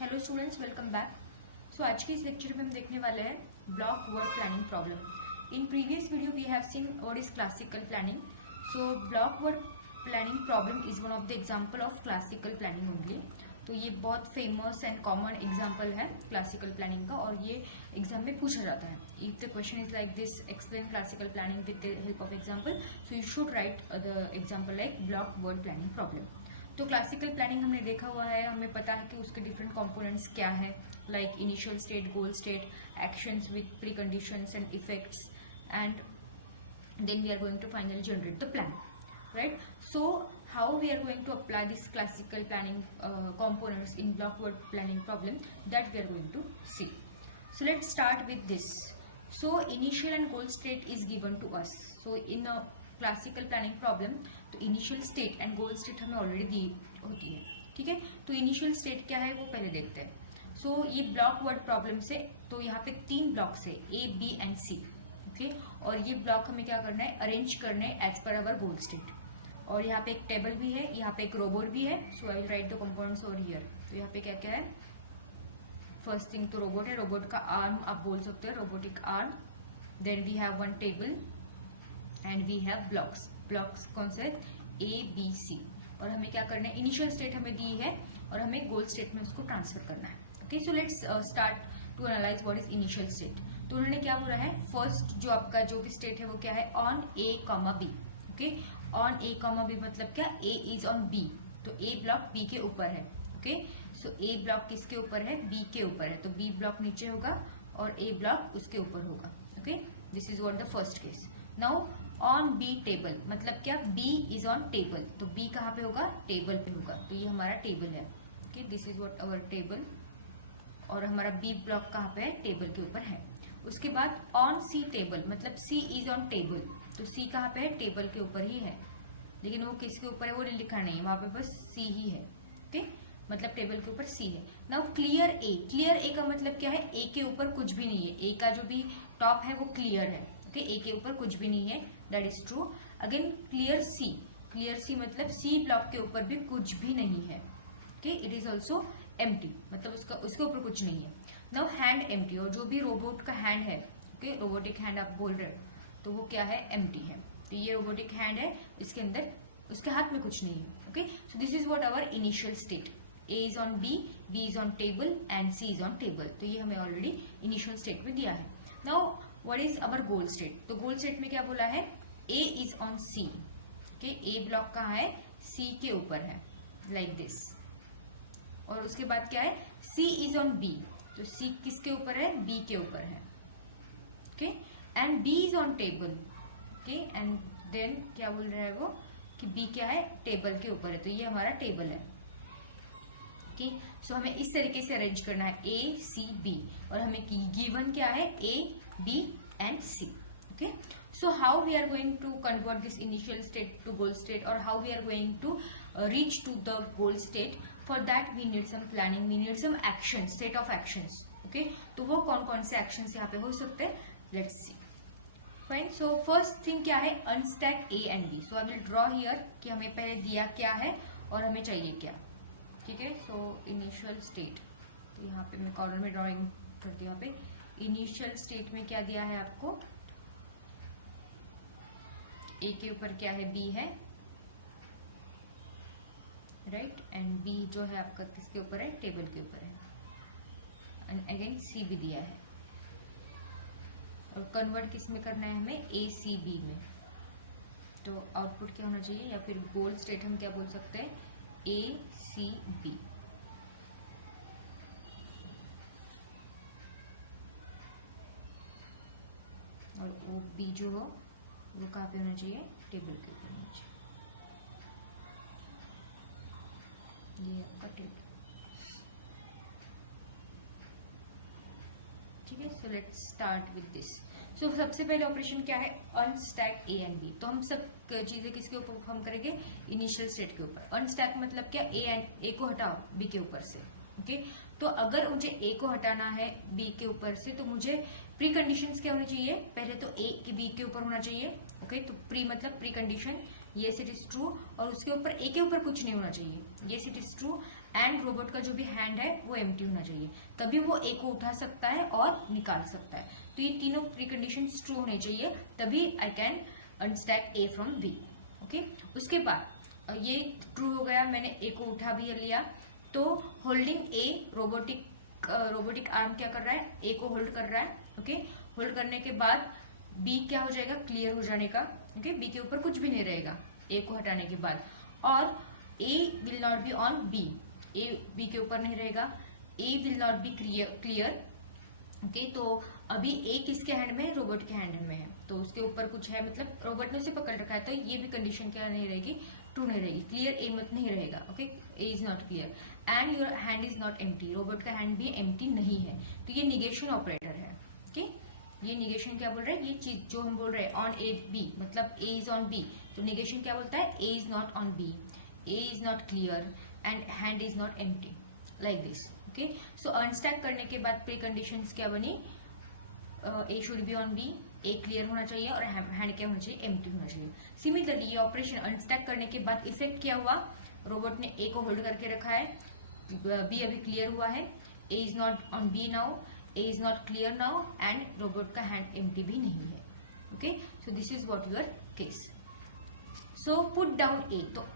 Hello students, welcome back. So आज के इस लेक्चर में हम देखने वाले हैं block world planning problem. In previous video we have seen what is classical planning. So block world planning problem is one of the example of classical planning only. तो ये बहुत फेमस एंड कॉमन एग्जांपल है classical planning का, और ये exam में पूछा जाता है। If the question is like this, explain classical planning with the help of example, so you should write the example like block world planning problem. तो classical planning हमने देखा हुआ है, हमें पता है कि उसके डिफरेंट कंपोनेंट्स क्या है, like initial state, goal state, actions with preconditions and effects, and then we are going to finally generate the plan, right? So how we are going to apply this classical planning components in block word planning problem, that we are going to see. So let's start with this. So initial and goal state is given to us. So in a classical planning problem, तो initial state and goal state हमें already दी होती है, ठीक है। तो initial state क्या है वो पहले देखते हैं। So ये block word problem से, तो यहाँ पे 3 ब्लॉक्स है A, B and C, okay. और ये ब्लॉक हमें क्या करना है, अरेंज करना है एज पर अवर गोल स्टेट। और यहाँ पे एक टेबल भी है, यहाँ पे एक रोबोट भी है। So I will write the components over here. तो यहाँ पे क्या क्या है, फर्स्ट थिंग तो रोबोट है, रोबोट का आर्म आप बोल सकते हो, robotic arm. Then we have one table and we have blocks. Blocks कौन से, ए बी सी। और हमें क्या करना है, इनिशियल स्टेट हमें दी है और हमें गोल स्टेट में उसको ट्रांसफर करना है, okay. So let's start to analyse what is initial state. तो उन्होंने क्या बोला है, फर्स्ट जो आपका जो भी स्टेट है वो क्या है, on A comma B, okay. On A comma B मतलब क्या, ए इज ऑन बी, तो ए ब्लॉक बी के ऊपर है, ओके। सो ए ब्लॉक किसके ऊपर है, बी के ऊपर है, तो बी ब्लॉक नीचे होगा और ए ब्लॉक उसके ऊपर होगा, okay. This is what the first case. Now on B table मतलब क्या, बी इज ऑन टेबल, तो बी कहाँ पे होगा, टेबल पे होगा, तो ये हमारा टेबल है, okay. This is what our table, और हमारा बी ब्लॉक कहाँ पे है, टेबल के ऊपर है। उसके बाद ऑन सी टेबल मतलब सी इज ऑन टेबल, तो सी कहाँ पे है, टेबल के ऊपर ही है, लेकिन वो किसके ऊपर है वो लिखा नहीं है, वहां पे बस सी ही है, ओके। मतलब टेबल के ऊपर सी है। Now clear A, clear A का मतलब क्या है, ए के ऊपर कुछ भी नहीं है, ए का जो भी टॉप है वो क्लियर है, ओके। ए के ऊपर कुछ भी नहीं है, that is true. Again clear C, clear C मतलब सी ब्लॉक के ऊपर भी कुछ भी नहीं है, okay. It is also empty, मतलब उसके ऊपर कुछ नहीं है। नाउ हैंड एम्प्टी, और जो भी रोबोट का हैंड है, ओके, रोबोटिक हैंड आप बोल रहे हो, तो वो क्या है, एम्प्टी है। तो ये रोबोटिक हैंड है, इसके अंदर उसके हाथ में कुछ नहीं है, okay. So this is what our initial state. A is on B, B is on table and C is on table, तो ये हमें ऑलरेडी इनिशियल स्टेट में दिया है। Now what is our goal state, तो गोल स्टेट में क्या बोला है, A is on C, okay. A block कहाँ है, सी के ऊपर है, लाइक दिस। और उसके बाद क्या है, सी इज ऑन बी, तो सी किसके ऊपर है, बी के ऊपर है, okay. And B is on table, okay. And then क्या बोल रहा है वो, कि बी क्या है, टेबल के ऊपर है, तो ये हमारा टेबल है, ओके। सो हमें इस तरीके से अरेंज करना है, ए सी बी, और हमें गिवन क्या है, A B and C, okay. So how we are going to convert this initial state to goal state, और how we are going to reach to the goal state, for that we need some planning, we need some action, set of actions, okay. तो वो कौन कौन से actions यहाँ पे हो सकते हैं, let's see. Fine. So first thing क्या है, unstack A and B. So I will draw here कि हमें पहले दिया क्या है और हमें चाहिए क्या, ठीक है। सो इनिशियल स्टेट, तो यहाँ पे मैं कॉर्नर में ड्रॉइंग करती हूँ। यहाँ पे इनिशियल स्टेट में क्या दिया है आपको, ए के ऊपर क्या है, बी है, राइट। एंड बी जो है आपका किसके ऊपर है, टेबल के ऊपर है। एंड अगेन सी भी दिया है, और कन्वर्ट किस में करना है हमें, ए सी बी में। तो आउटपुट क्या होना चाहिए, या फिर गोल स्टेट हम क्या बोल सकते हैं, ए सी बी। और वो बी जो हो वो कहाँ पे होना चाहिए, टेबल के ऊपर होना चाहिए, ये आपका टेबल, ठीक है। So let's start with this. So सबसे पहले ऑपरेशन क्या है, अनस्टैक ए एंड बी। तो हम सब चीजें किसके ऊपर परफॉर्म करेंगे, इनिशियल स्टेट के ऊपर। अनस्टैक मतलब क्या, ए को हटाओ बी के ऊपर से, ओके। तो अगर मुझे ए को हटाना है बी के ऊपर से, तो मुझे प्री कंडीशंस क्या होनी चाहिए, पहले तो ए के बी के ऊपर होना चाहिए, ओके। तो प्री मतलब pre condition, yes it is true, और उसके ऊपर ए के ऊपर कुछ नहीं होना चाहिए, yes it is true, and robot का जो भी हैंड है वो एम्प्टी होना चाहिए, तभी वो ए को उठा सकता है और निकाल सकता है। तो ये तीनों प्रीकंडीशंस ट्रू होने चाहिए, तभी I can unstack A from B. Okay, उसके बाद ये ट्रू हो गया, मैंने ए को उठा भी लिया, तो होल्डिंग ए, रोबोटिक आर्म क्या कर रहा है, ए को होल्ड कर रहा है। ओके, होल्ड करने के बाद बी क्या हो जाएगा, क्लियर हो जाने का। ओके, बी के ऊपर कुछ भी नहीं रहेगा ए को हटाने के बाद, और A will not be on B, A B के ऊपर नहीं रहेगा, A will not be clear. Okay, तो अभी ए किसके हैंड में है, रोबोट के हैंड में है, तो उसके ऊपर कुछ है, मतलब रोबोट ने उसे पकड़ रखा है, तो ये भी कंडीशन क्या नहीं रहेगी, ट्रू नहीं रहेगी, क्लियर ए मत नहीं रहेगा। Okay, A is not clear and your hand is not empty, robot का हैंड भी एम्प्टी नहीं है, तो ये निगेशन ऑपरेटर है। ओके, ये निगेशन क्या बोल रहा है, ये चीज जो हम बोल रहे हैं ऑन ए बी, मतलब ए इज ऑन बी, तो निगेशन क्या बोलता है, A is not on B, A is not clear and hand is not empty, like this. Okay, so unstack करने के बाद प्री कंडीशंस क्या बनी, A should be on B, A clear होना चाहिए और हैंड क्या होना चाहिए, एम्प्टी होना चाहिए। सिमिलरली ये ऑपरेशन अनस्टैक करने के बाद इफेक्ट क्या हुआ, रोबोट ने ए को होल्ड करके रखा है, बी अभी क्लियर हुआ है, A is not on B now, A is not clear now and robot का हैंड एम्प्टी भी नहीं है। Okay, so this is what your case. So put down A, तो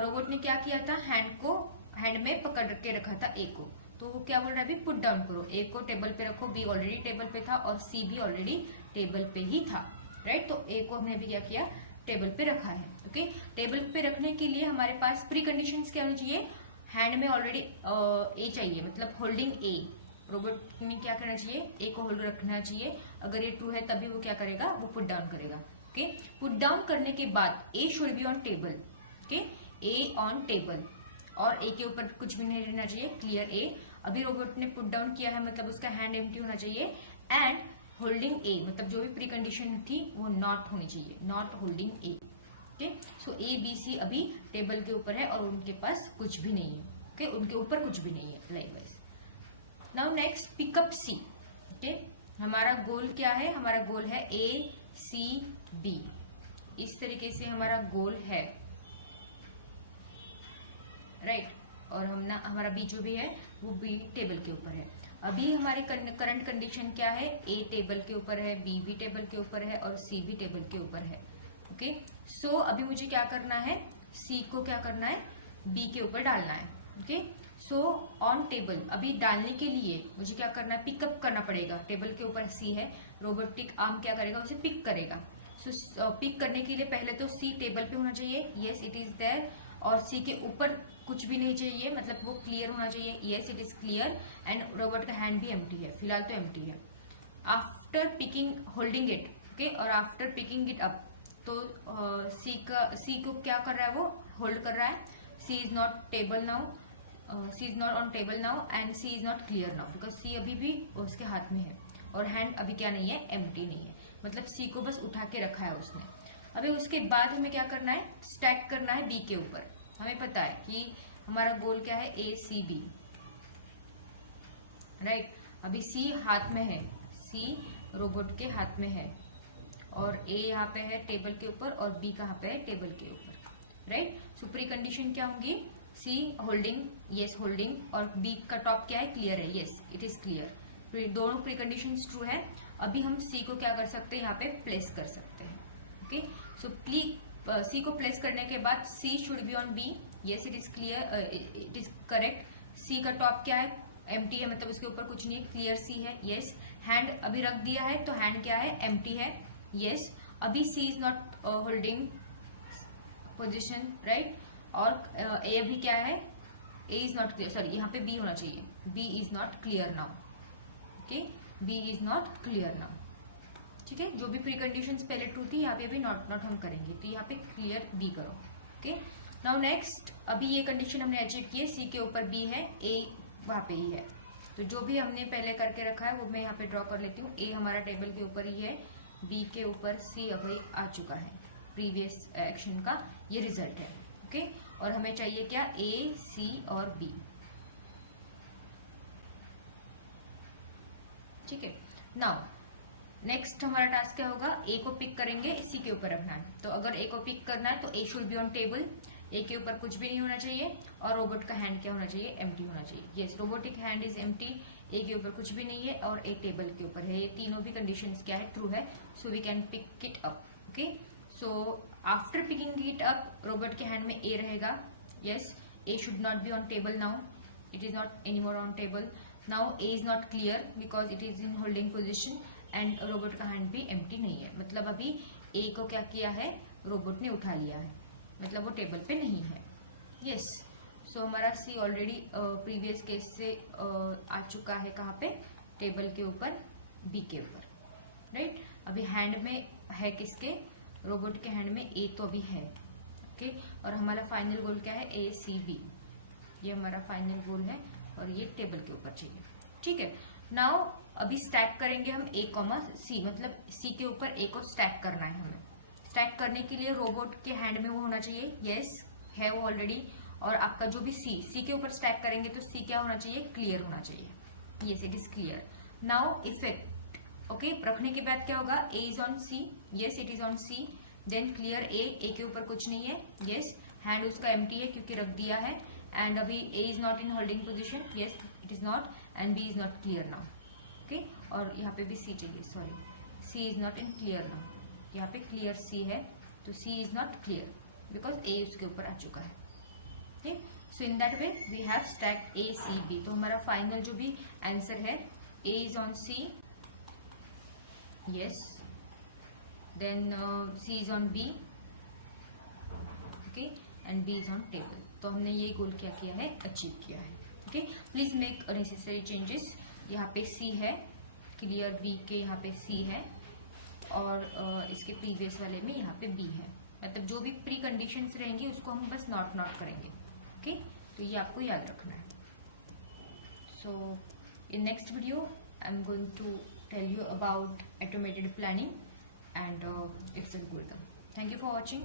रोबोट ने क्या किया था, हैंड में पकड़ के रखा था ए को, तो वो क्या बोल रहा है, अभी पुट डाउन करो, ए को टेबल पे रखो, बी ऑलरेडी टेबल पे था और सी भी ऑलरेडी टेबल पे ही था, राइट। तो ए को हमने अभी क्या किया, टेबल पे रखा है। ओके, टेबल पे रखने के लिए हमारे पास प्री कंडीशंस क्या होनी चाहिए, हैंड में ऑलरेडी ए चाहिए, मतलब होल्डिंग ए, रोबोट में क्या करना चाहिए, ए को होल्ड रखना चाहिए, अगर ये ट्रू है तभी वो क्या करेगा, वो पुट डाउन करेगा। ओके, पुट डाउन करने के बाद A should be on table. Okay, A on table, और ए के ऊपर कुछ भी नहीं रहना चाहिए, क्लियर ए। अभी रोबोट ने पुट डाउन किया है, मतलब उसका हैंड एम्प्टी होना चाहिए, एंड होल्डिंग ए, मतलब जो भी प्री कंडीशन थी वो नॉट होनी चाहिए, not holding A. Okay, so A B C अभी टेबल के ऊपर है और उनके पास कुछ भी नहीं है। ओके, उनके ऊपर कुछ भी नहीं है, लाइकवाइज। नाउ नेक्स्ट पिकअप सी। ओके, हमारा गोल क्या है, हमारा गोल है ए सी बी, इस तरीके से हमारा गोल है, राइट। और हमारा बी जो भी है वो बी टेबल के ऊपर है। अभी हमारे करंट कंडीशन क्या है, ए टेबल के ऊपर है, बी भी टेबल के ऊपर है और सी भी टेबल के ऊपर है। ओके, सो अभी मुझे क्या करना है, सी को क्या करना है, बी के ऊपर डालना है। ओके, सो ऑन टेबल, अभी डालने के लिए मुझे क्या करना है, पिकअप करना पड़ेगा, टेबल के ऊपर सी है, रोबोटिक आर्म क्या करेगा, उसे पिक करेगा। सो पिक करने के लिए पहले तो सी टेबल पे होना चाहिए, येस इट इज देयर, और सी के ऊपर कुछ भी नहीं चाहिए, मतलब वो क्लियर होना चाहिए, yes it is clear, and robot का हैंड भी एम्प्टी है, फिलहाल तो एम्प्टी है। After picking holding it, okay, और आफ्टर पिकिंग इट अप, तो सी को क्या कर रहा है, वो होल्ड कर रहा है, C is not table now, C is not on table now and C is not clear now, because C अभी भी उसके हाथ में है और हैंड अभी क्या नहीं है, एम्प्टी नहीं है, मतलब सी को बस उठा के रखा है उसने। अभी उसके बाद हमें क्या करना है, स्टैक करना है बी के ऊपर। हमें पता है कि हमारा गोल क्या है, ए सी बी, राइट। अभी सी हाथ में है, सी रोबोट के हाथ में है, और ए यहाँ पे है टेबल के ऊपर और बी कहाँ पे है, टेबल के ऊपर, राइट। सो प्री कंडीशन क्या होंगी, सी होल्डिंग, येस होल्डिंग, और बी का टॉप क्या है, क्लियर है, येस इट इज क्लियर, दोनों प्री कंडीशन ट्रू है। अभी हम सी को क्या कर सकते हैं, यहाँ पे प्लेस कर सकते हैं। ओके, सो सी को प्लेस करने के बाद C should be on B, yes it is clear, it is correct. C का टॉप क्या है, एम्प्टी है, मतलब उसके ऊपर कुछ नहीं है, क्लियर सी है, येस। हैंड अभी रख दिया है, तो हैंड क्या है, एम्प्टी है, येस। अभी C is not holding position, right, और ए अभी क्या है, A is not clear, sorry यहाँ पे बी होना चाहिए, B is not clear now. Okay, B is not clear now, ठीक है। जो भी प्री कंडीशंस पहले ट्रू थी, यहाँ पे भी नॉट हम करेंगे, तो यहाँ पे क्लियर बी करो। ओके, नाउ नेक्स्ट, अभी ये कंडीशन हमने अचीव की है, सी के ऊपर बी है, ए वहाँ पे ही है, तो जो भी हमने पहले करके रखा है वो मैं यहाँ पे ड्रॉ कर लेती हूँ। ए हमारा टेबल के ऊपर ही है, बी के ऊपर सी अभी आ चुका है, प्रीवियस एक्शन का ये रिजल्ट है। ओके, और हमें चाहिए क्या, ए सी और बी, ठीक है। नाउ नेक्स्ट हमारा टास्क क्या होगा, ए को पिक करेंगे, सी के ऊपर रखना है। तो अगर ए को पिक करना है तो ए शुड बी ऑन टेबल, ए के ऊपर कुछ भी नहीं होना चाहिए, और रोबोट का हैंड क्या होना चाहिए, एम्प्टी होना चाहिए। Yes, robotic hand is empty, A के ऊपर कुछ भी नहीं है और ए टेबल के ऊपर है। ये तीनों भी कंडीशंस क्या है, ट्रू है। So we can pick it up. Okay, so after picking it up robot के हैंड में ए रहेगा। Yes, A should not be on table now, it is not anymore on table. Now A is not clear because it is in holding position and robot का hand भी empty नहीं है। मतलब अभी A को क्या किया है, रोबोट ने उठा लिया है, मतलब वो टेबल पे नहीं है। यस, सो हमारा C ऑलरेडी प्रीवियस केस से आ चुका है, कहाँ पे, टेबल के ऊपर, B के ऊपर, राइट। अभी हैंड में है किसके, रोबोट के हैंड में A तो अभी है। ओके, और हमारा फाइनल गोल क्या है, ACB, ये हमारा फाइनल गोल है और ये टेबल के ऊपर चाहिए। ठीक है, नाउ अभी स्टैक करेंगे हम A, C, मतलब C के ऊपर A को स्टैक करना है हमें। स्टैक करने के लिए रोबोट के हैंड में वो होना चाहिए, यस है वो ऑलरेडी, और आपका जो भी C के ऊपर स्टैक करेंगे तो C क्या होना चाहिए, क्लियर होना चाहिए। Yes, it is clear. Now effect, okay, रखने के बाद क्या होगा, A is on C, yes it is on C, then clear A के ऊपर कुछ नहीं है, यस हैंड उसका एम्प्टी है क्योंकि रख दिया है, and अभी A is not in holding position, yes it is not, and B is not clear now, okay, और यहाँ पे भी C चाहिए, sorry C is not in clear now, यहाँ पे clear C है तो C is not clear because A उसके ऊपर आ चुका है। okay, so in that way we have stacked A, C, B। तो हमारा फाइनल जो भी आंसर है, A is on C, yes, then C is on B, okay, and B is on table। तो हमने ये गोल क्या किया है, अचीव किया है। Okay, please make necessary changes. यहाँ पे C है, क्लियर B के यहाँ पे C है, और इसके प्रीवियस वाले में यहाँ पे B है। मतलब जो भी प्री कंडीशंस रहेंगी उसको हम बस नोट करेंगे। ओके, तो ये आपको याद रखना है। So in next video I am going to tell you about automated planning and its algorithm. Thank you for watching.